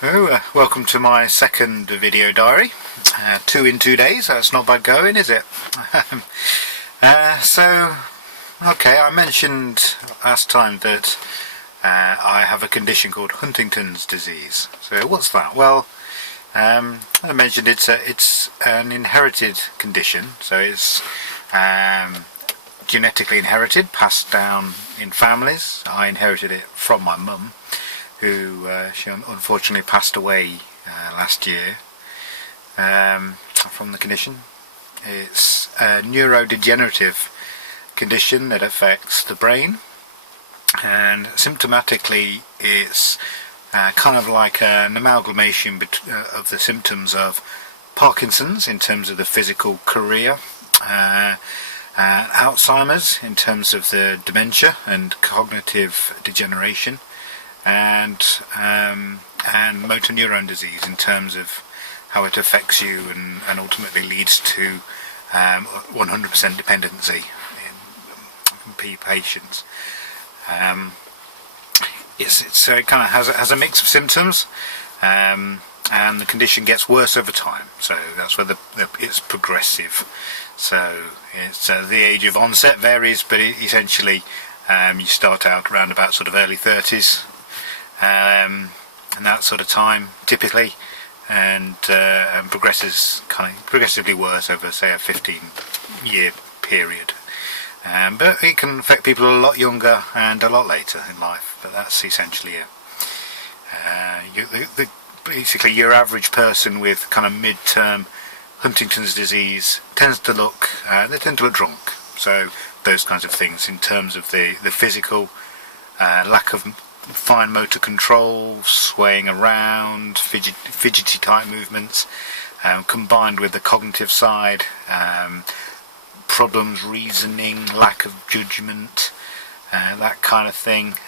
Welcome to my second video diary. 2 in 2 days, that's not bad going, is it? Okay, I mentioned last time that I have a condition called Huntington's disease. So what's that? Well, as I mentioned, it's an inherited condition, so it's genetically inherited, passed down in families. I inherited it from my mum, who she unfortunately passed away last year from the condition. It's a neurodegenerative condition that affects the brain, and symptomatically it's kind of like an amalgamation of the symptoms of Parkinson's in terms of the physical chorea, Alzheimer's in terms of the dementia and cognitive degeneration, and motor neuron disease in terms of how it affects you and ultimately leads to 100% dependency in patients. So it kind of has a mix of symptoms, and the condition gets worse over time. So that's where it's progressive. So it's the age of onset varies, but essentially you start out around about sort of early 30s. And that sort of time typically, and progresses kind of progressively worse over, say, a 15-year period. But it can affect people a lot younger and a lot later in life. But that's essentially it. Basically, your average person with kind of mid-term Huntington's disease tends to look drunk. So those kinds of things in terms of the physical lack of fine motor control, swaying around, fidgety type movements, combined with the cognitive side, problems reasoning, lack of judgment, that kind of thing,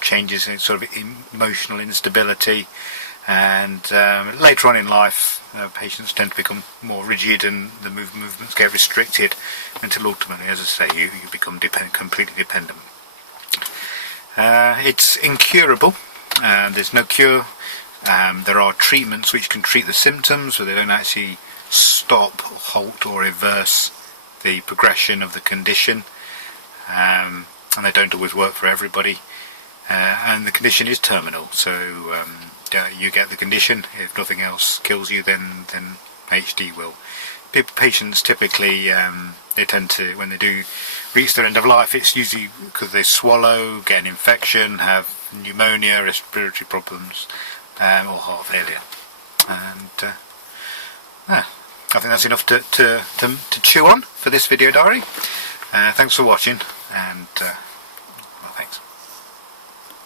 changes in sort of emotional instability, and later on in life patients tend to become more rigid and the movements get restricted until ultimately, as I say, you become completely dependent. It's incurable. There's no cure. There are treatments which can treat the symptoms, but they don't actually stop, halt or reverse the progression of the condition, and they don't always work for everybody, and the condition is terminal. So you get the condition. If nothing else kills you, then HD will. Patients typically, they tend to, when they do reach their end of life, it's usually because they swallow, get an infection, have pneumonia, respiratory problems, or heart failure. And I think that's enough to chew on for this video diary. Thanks for watching, and